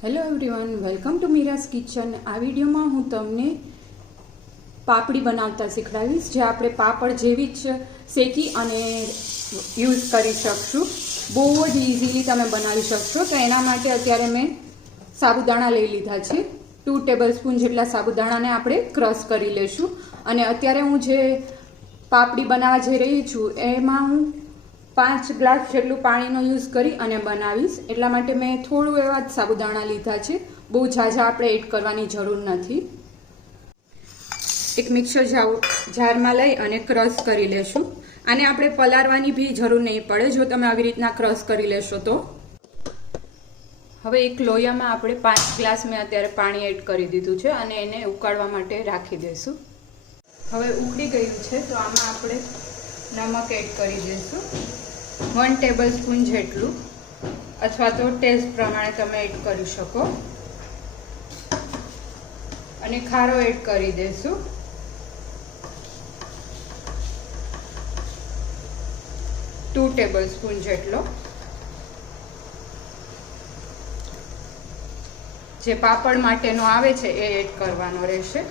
Hello everyone, welcome to Meera's kitchen. આ વિડીયોમાં હું તમને પાપડી બનાવતા શીખડાવીશ, જે આપણે પાપડ જેવી જ શેકી અને યુઝ કરી શકશું। બહુ જ ઇઝીલી તમે બનાવી શકશો। તો એના માટે અત્યારે મેં સાબુદાણા લઈ લીધા છે। 2 ટેબલસ્પૂન જેટલા સાબુદાણાને આપણે ક્રશ કરી લેશું। અને અત્યારે હું જે પાપડી બનાવવા જઈ રહી છું એમાં હું 5 ગ્લાસ જેટલું પાણીનો યુઝ કરી અને બનાવીશ। એટલા માટે મેં થોડું એવા જ સાબુદાણા લીધા છે, બહુ ઝાઝા આપણે એડ કરવાની જરૂર નથી। એક મિક્સર જારમાં લઈ અને ક્રશ કરી લેશું। આને આપણે પલાળવાની બી જરૂર નહીં પડે જો તમે આવી રીતના ક્રશ કરી લેશો તો। હવે એક લોયામાં આપણે 5 ગ્લાસ મેં અત્યારે પાણી એડ કરી દીધું છે અને એને ઉકાળવા માટે રાખી દઈશું। હવે ઉકળી ગયું છે તો આમાં આપણે નમક એડ કરી દઈશું, 1 ટેબલસ્પૂન જેટલું, અથવા તો ટેસ્ટ પ્રમાણે તમે એડ કરી શકો। અને ખારો એડ કરી દઈશું, 2 ટેબલસ્પૂન જેટલો। જે પાપડ માટેનો આવે છે એ એડ કરવાનો રહેશે।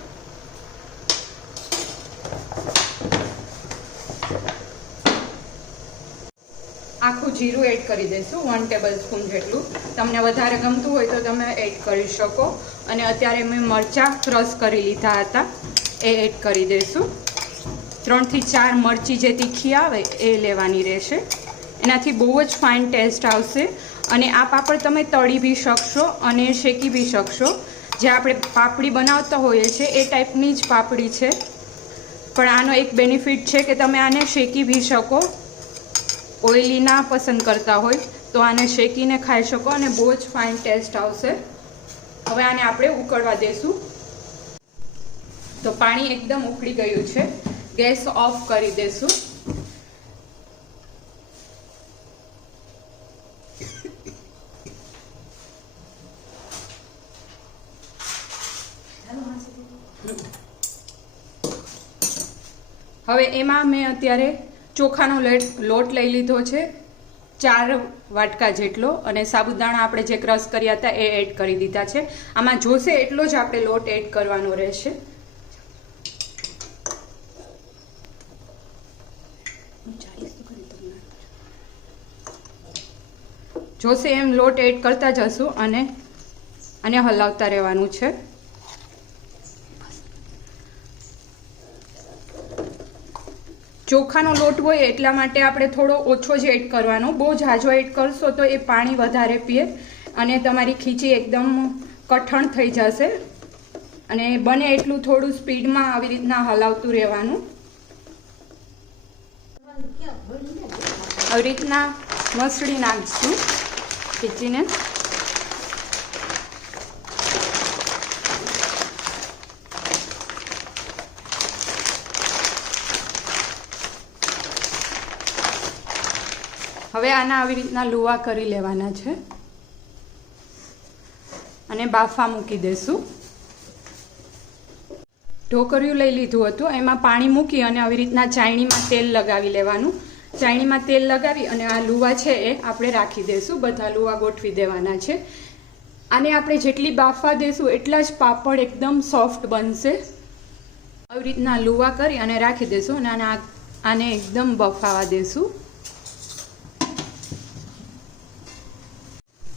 આખું જીરું એડ કરી દઈશું, 1 ટેબલસ્પૂન જેટલું। તમને વધારે ગમતું હોય તો તમે એડ કરી શકો। અને અત્યારે મેં મરચાં ક્રશ કરી લીધા હતા એ એડ કરી દઈશું। 3 થી 4 મરચી જે તીખી આવે એ લેવાની રહેશે, એનાથી બહુ જ ફાઇન ટેસ્ટ આવશે। અને આ પાપડ તમે તળી બી શકશો અને શેકી બી શકશો। જે આપણે પાપડી બનાવતા હોઈએ છીએ એ ટાઈપની જ પાપડી છે, પણ આનો એક બેનિફિટ છે કે તમે આને શેકી બી શકો। ઓઇલી ના પસંદ કરતા હોય તો આને શેકીને ખાઈ શકો અને બહુ જ ફાઇન ટેસ્ટ આવશે। હવે આને આપણે ઉકળવા દઈશું। તો પાણી એકદમ ઉકળી ગયું છે, ગેસ ઓફ કરી દઈશું। હવે એમાં મેં અત્યારે ચોખાનો લોટ લઈ લીધો છે, 4 વાટકા જેટલો, અને સાબુદાણા આપણે જે ક્રશ કર્યા હતા એ એડ કરી દીધા છે। આમાં જોશે એટલો જ આપણે લોટ એડ કરવાનો રહેશે। જોશે એમ લોટ એડ કરતા જશું અને હલાવતા રહેવાનું છે। ચોખાનો લોટ હોય એટલા માટે આપણે થોડો ઓછો જ એડ કરવાનો, બહુ ઝાઝો એડ કરશો તો એ પાણી વધારે પીએ અને તમારી ખીચી એકદમ કઠણ થઈ જશે। અને બને એટલું થોડું સ્પીડમાં આવી રીતના હલાવતું રહેવાનું। આવી રીતના મસળી નાખશું ખીચીને। હવે આના આવી રીતના લુવા કરી લેવાના છે અને બાફા મૂકી દઈશું। ઢોકળિયું લઈ લીધું હતું, એમાં પાણી મૂકી અને આવી રીતના ચાયણીમાં તેલ લગાવી લેવાનું। ચાયણીમાં તેલ લગાવી અને આ લુવા છે એ આપણે રાખી દઈશું, બધા લુવા ગોઠવી દેવાના છે। આને આપણે જેટલી બાફવા દઈશું એટલા જ પાપડ એકદમ સોફ્ટ બનશે। આવી રીતના લુવા કરી અને રાખી દઈશું અને આને એકદમ બફાવા દઈશું।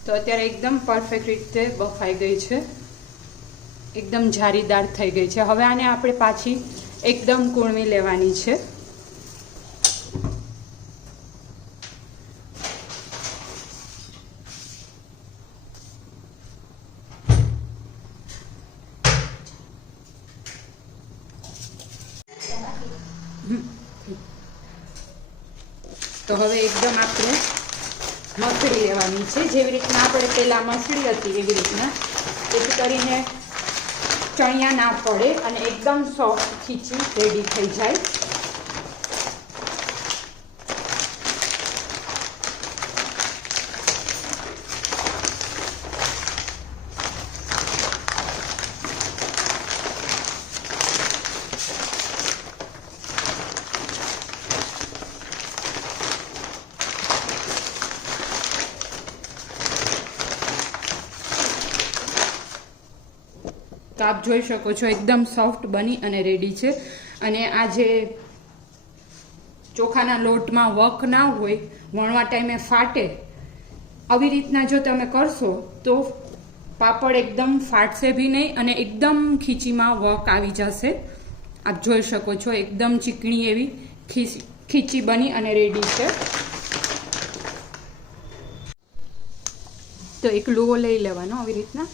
તો અત્યારે એકદમ પરફેક્ટ રીતે બફાઈ ગઈ છે, એકદમ જારીદાર થઈ ગઈ છે। હવે આને આપણે પાછી એકદમ કૂણવી લેવાની છે। તો હવે એકદમ આપણે મસળી લેવાની છે, જેવી રીતના આપણે પહેલાં મસળી હતી એવી રીતના, જેથી કરીને ચણિયા ના પડે અને એકદમ સોફ્ટ ખીચી રેડી થઈ જાય। તો આપ જોઈ શકો છો એકદમ સોફ્ટ બની અને રેડી છે. અને આ જે ચોખાના લોટમાં વક ના હોય, વણવા ટાઈમે ફાટે, આવી રીતના જો તમે કરશો તો પાપડ એકદમ ફાટશે બી નહીં અને એકદમ ખીચીમાં વક આવી જશે. આપ જોઈ શકો છો એકદમ ચીકણી એવી ખીચી બની અને રેડી છે. તો એક લુઓ લઈ લેવાનો, આવી રીતના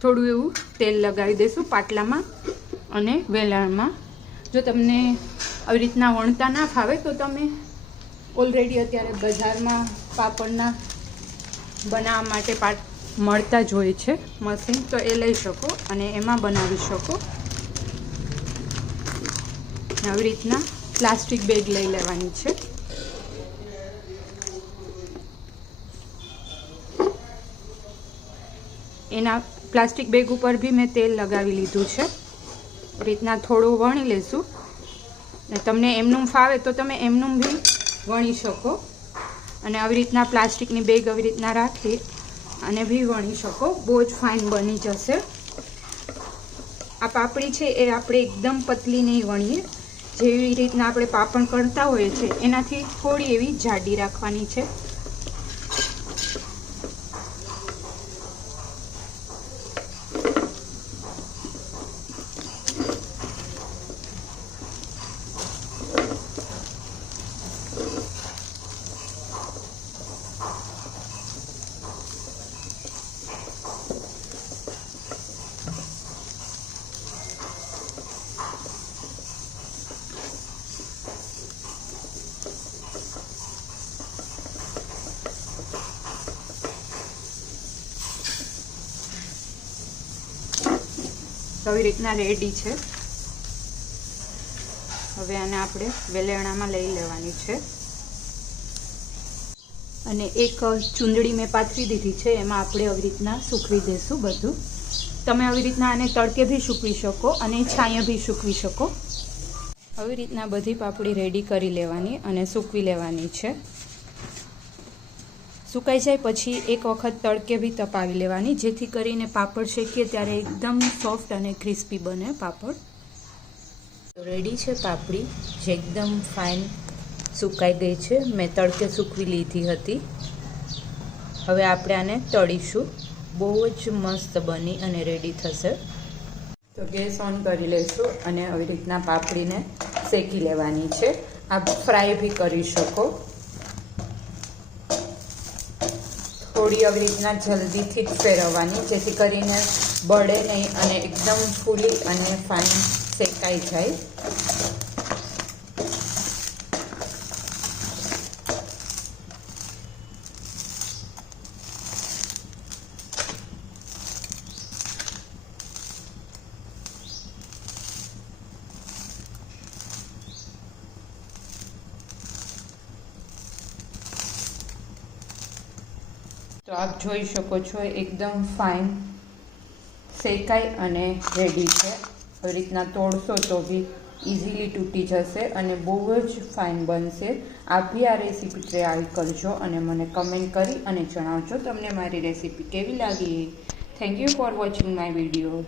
થોડું એવું તેલ લગાવી દઈશું પાટલામાં અને વેલણમાં. જો તમને આવી રીતના વણતા ના ફાવે તો તમે ઓલરેડી અત્યારે બજારમાં પાપડના બનાવવા માટે મળતા જ હોય છે મશીન, તો એ લઈ શકો અને એમાં બનાવી શકો. આવી રીતના પ્લાસ્ટિક બેગ લઈ લેવાની છે. એના પ્લાસ્ટિક બેગ ઉપર બી મેં તેલ લગાવી લીધું છે. આવી રીતના થોડું વણી લેશું. ને તમને એમનું ફાવે તો તમે એમનું બી વણી શકો. અને આવી રીતના પ્લાસ્ટિકની બેગ આવી રીતના રાખી અને બી વણી શકો. બહુ જ ફાઇન બની જશે. આ પાપડી છે એ આપણે એકદમ પતલી નહીં વણીએ, જેવી રીતના આપણે પાપડ કરતા હોઈએ છીએ એનાથી થોડી એવી જાડી રાખવાની છે. આવી રીતના રેડી છે. હવે આને આપણે વેલણામાં લઈ લેવાની છે. અને એક ચૂંદડી મેં પાથરી દીધી છે, એમાં આપણે આવી રીતના સૂકવી દઈશું બધું. તમે આવી રીતના આને તડકે બી સૂકવી શકો અને છાંયે બી સૂકવી શકો. આવી રીતના બધી પાપડી રેડી કરી લેવાની અને સૂકવી લેવાની છે. સુકાઈ જાય પછી એક વખત તડકે બી તપાવી લેવાની, જેથી કરીને પાપડ શેકીએ ત્યારે એકદમ સોફ્ટ અને ક્રિસ્પી બને પાપડ. રેડી છે પાપડી, જે એકદમ ફાઇન સુકાઈ ગઈ છે. મેં તડકે સૂકવી લીધી હતી. હવે આપણે આને તળીશું. બહુ જ મસ્ત બની અને રેડી થશે. તો ગેસ ઓન કરી લઈશું અને આવી રીતના પાપડીને શેકી લેવાની છે. આપ ફ્રાય બી કરી શકો. થોડી આવી રીતના જલ્દીથી જ ફેરવવાની, જેથી કરીને બળે નહીં અને એકદમ ફૂલી અને ફાઇન શેકાઈ જાય. તો આપ જોઈ શકો છો એકદમ ફાઇન શેકાઈ અને રેડી છે. આવી રીતના તોડશો તો બી ઇઝીલી તૂટી જશે અને બહુ જ ફાઇન બનશે. આપ બી આ રેસીપી ટ્રાય કરજો અને મને કમેન્ટ કરી અને જણાવજો તમને મારી રેસીપી કેવી લાગી. Thank you for watching my video.